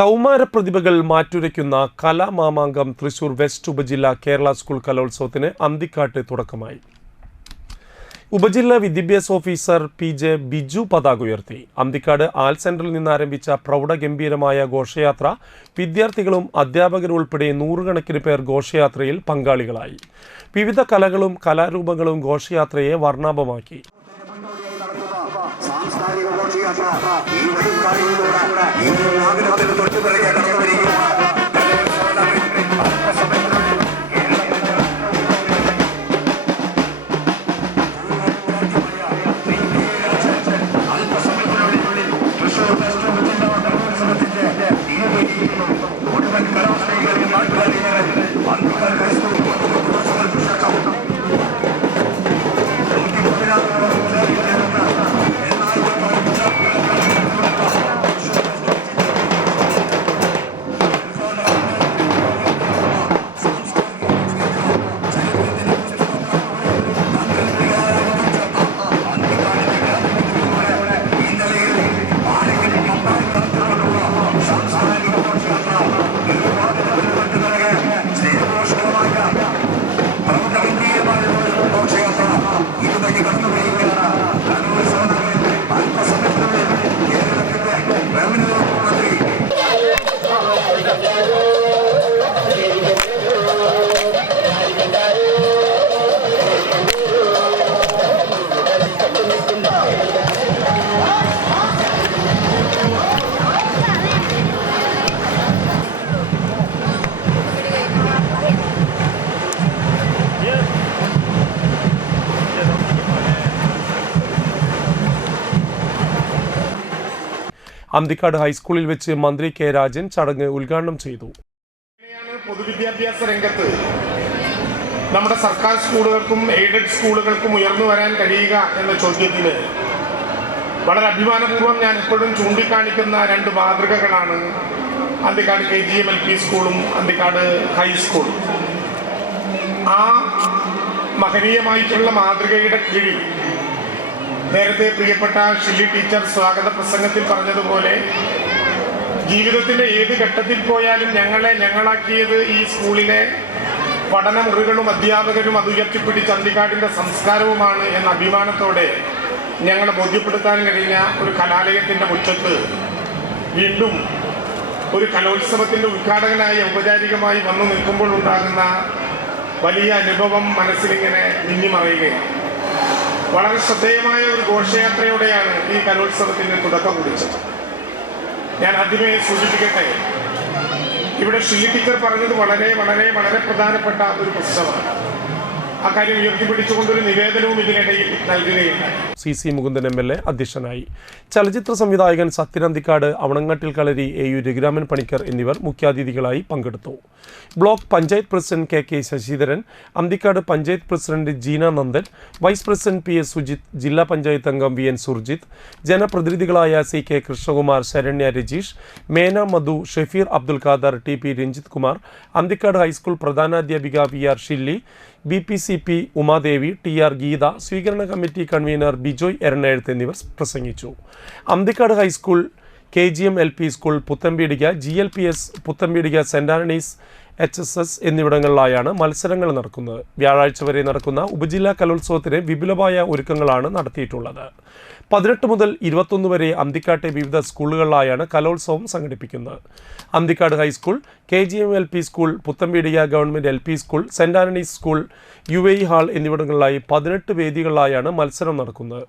കൗമാര പ്രതിഭകൾ മാറ്റുരയ്ക്കുന്ന കലാമാമാങ്കം തൃശൂർ വെസ്റ്റ് ഉപജില്ല കേരള സ്കൂൾ കലോത്സവത്തിന് അന്തിക്കാട്ട് തുടക്കമായി. ഉപജില്ലാ വിദ്യാഭ്യാസ ഓഫീസർ PJ ബിജു പതാക ഉയർത്തി. അന്തിക്കാട് ആൽ സെന്ററിൽ നിന്ന് ആരംഭിച്ച പ്രൗഢഗംഭീരമായ ഘോഷയാത്ര വിദ്യാർത്ഥികളും അധ്യാപകരും ഉൾപ്പെടെ നൂറുകണക്കിന് പേർ ഘോഷയാത്രയിൽ പങ്കാളികളായി. വിവിധ കലകളും കലാരൂപങ്ങളും ഘോഷയാത്രയെ വർണ്ണാഭമാക്കി. അന്തിക്കാട് ഹൈസ്കൂളിൽ വെച്ച് മന്ത്രി K രാജൻ ചടങ്ങ് ഉദ്ഘാടനം ചെയ്തു. പൊതുവിദ്യാഭ്യാസ രംഗത്ത് നമ്മുടെ സർക്കാർ സ്കൂളുകൾക്കും എയ്ഡഡ് സ്കൂളുകൾക്കും ഉയർന്നു വരാൻ കഴിയുക എന്ന ചോദ്യത്തിന് വളരെ അഭിമാനപൂർവ്വം ഞാൻ എപ്പോഴും ചൂണ്ടിക്കാണിക്കുന്ന രണ്ട് മാതൃകകളാണ് അന്തിക്കാട് KGM LP സ്കൂളും അന്തിക്കാട് ഹൈസ്കൂളും. ആ മഹനീയമായിട്ടുള്ള മാതൃകയുടെ കീഴിൽ നേരത്തെ പ്രിയപ്പെട്ട ഷില്ലി ടീച്ചർ സ്വാഗത പ്രസംഗത്തിൽ പറഞ്ഞതുപോലെ ജീവിതത്തിൻ്റെ ഏത് ഘട്ടത്തിൽ പോയാലും ഞങ്ങളാക്കിയത് ഈ സ്കൂളിലെ പഠനമുറികളും അധ്യാപകരും അത് ഉയർത്തിപ്പിടിച്ച് അന്തിക്കാടിൻ്റെ സംസ്കാരവുമാണ് എന്ന അഭിമാനത്തോടെ ഞങ്ങളെ ബോധ്യപ്പെടുത്താൻ കഴിഞ്ഞ ഒരു കലാലയത്തിൻ്റെ മുറ്റത്ത് വീണ്ടും ഒരു കലോത്സവത്തിൻ്റെ ഉദ്ഘാടകനായി ഔപചാരികമായി വന്നു നിൽക്കുമ്പോൾ ഉണ്ടാകുന്ന വലിയ അനുഭവം മനസ്സിലിങ്ങനെ മിന്നിമറയുകയാണ്. വളരെ ശ്രദ്ധേയമായ ഒരു ഘോഷയാത്രയോടെയാണ് ഈ കലോത്സവത്തിന് തുടക്കം കുറിച്ചത്. ഞാൻ ആദ്യമേ സൂചിപ്പിക്കട്ടെ, ഇവിടെ ഷില്ലി ടീച്ചർ പറഞ്ഞത് വളരെ വളരെ വളരെ പ്രധാനപ്പെട്ട ഒരു പുസ്തകമാണ്. ആ കാര്യം ഉയർത്തിപ്പിടിച്ചുകൊണ്ടൊരു നിവേദനവും ഇതിനിടയിൽ നൽകുകയുണ്ടായി. CC മുകുന്ദൻ MLA അധ്യക്ഷനായി. ചലച്ചിത്ര സംവിധായകൻ സത്യൻ അന്തിക്കാട്, അവണങ്ങാട്ടിൽ കളരി AU രഘുരാമൻ പണിക്കർ എന്നിവർ മുഖ്യാതിഥികളായി പങ്കെടുത്തു. Block panchayat president KK Sasidharan, Anthikad panchayat president Jeena Nandan, vice president PS Sujith, ജില്ലാ പഞ്ചായത്ത് അംഗം VN സുർജിത്ത്, ജനപ്രതിനിധികളായ CK Krishnakumar, Saranya Rajeesh, Mena Madhu, Shafeer Abdul Khader, TP Ranjith Kumar, Anthikad high school പ്രധാനാധ്യാപിക VR Shilly, BPCP Umadevi, TR Geetha, സ്വീകരണ കമ്മിറ്റി കൺവീനർ ബിജോയ് എറണാകുളത്ത് എന്നിവർ പ്രസംഗിച്ചു. Anthikad high school, KGM LP school, Puthampeedika, GLPS Puthampeedika, saint Antony's HSS എന്നിവിടങ്ങളിലായാണ് മത്സരങ്ങൾ നടക്കുന്നത്. വ്യാഴാഴ്ച വരെ നടക്കുന്ന ഉപജില്ലാ കലോത്സവത്തിന് വിപുലമായ ഒരുക്കങ്ങളാണ് നടത്തിയിട്ടുള്ളത്. 18 മുതൽ 21 വരെ അന്തിക്കാട്ടെ വിവിധ സ്കൂളുകളിലായാണ് കലോത്സവം സംഘടിപ്പിക്കുന്നത്. Anthikad high school, KGM LP school, Puthampeedika government LP school, saint Antony's school, UAE hall എന്നിവിടങ്ങളിലായി 18 വേദികളിലായാണ് മത്സരം നടക്കുന്നത്.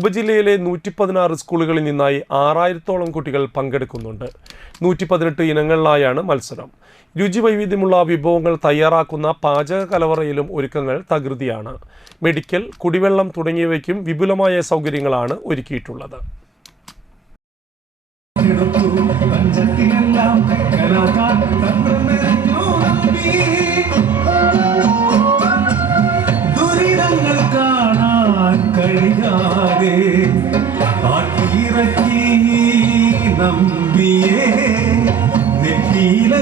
ഉപജില്ലയിലെ 116 സ്കൂളുകളിൽ നിന്നായി 6000-ഓളം കുട്ടികൾ പങ്കെടുക്കുന്നുണ്ട്. 118 ഇനങ്ങളിലായാണ് മത്സരം. രുചിവൈവിധ്യമുള്ള വിഭവങ്ങൾ തയ്യാറാക്കുന്ന പാചക കലവറയിലും ഒരുക്കങ്ങൾ തകൃതിയാണ്. മെഡിക്കൽ, കുടിവെള്ളം തുടങ്ങിയവയ്ക്കും വിപുലമായ സൗകര്യങ്ങളാണ് ഒരുക്കിയിട്ടുള്ളത്. നമ്പിയേ നെറ്റിയില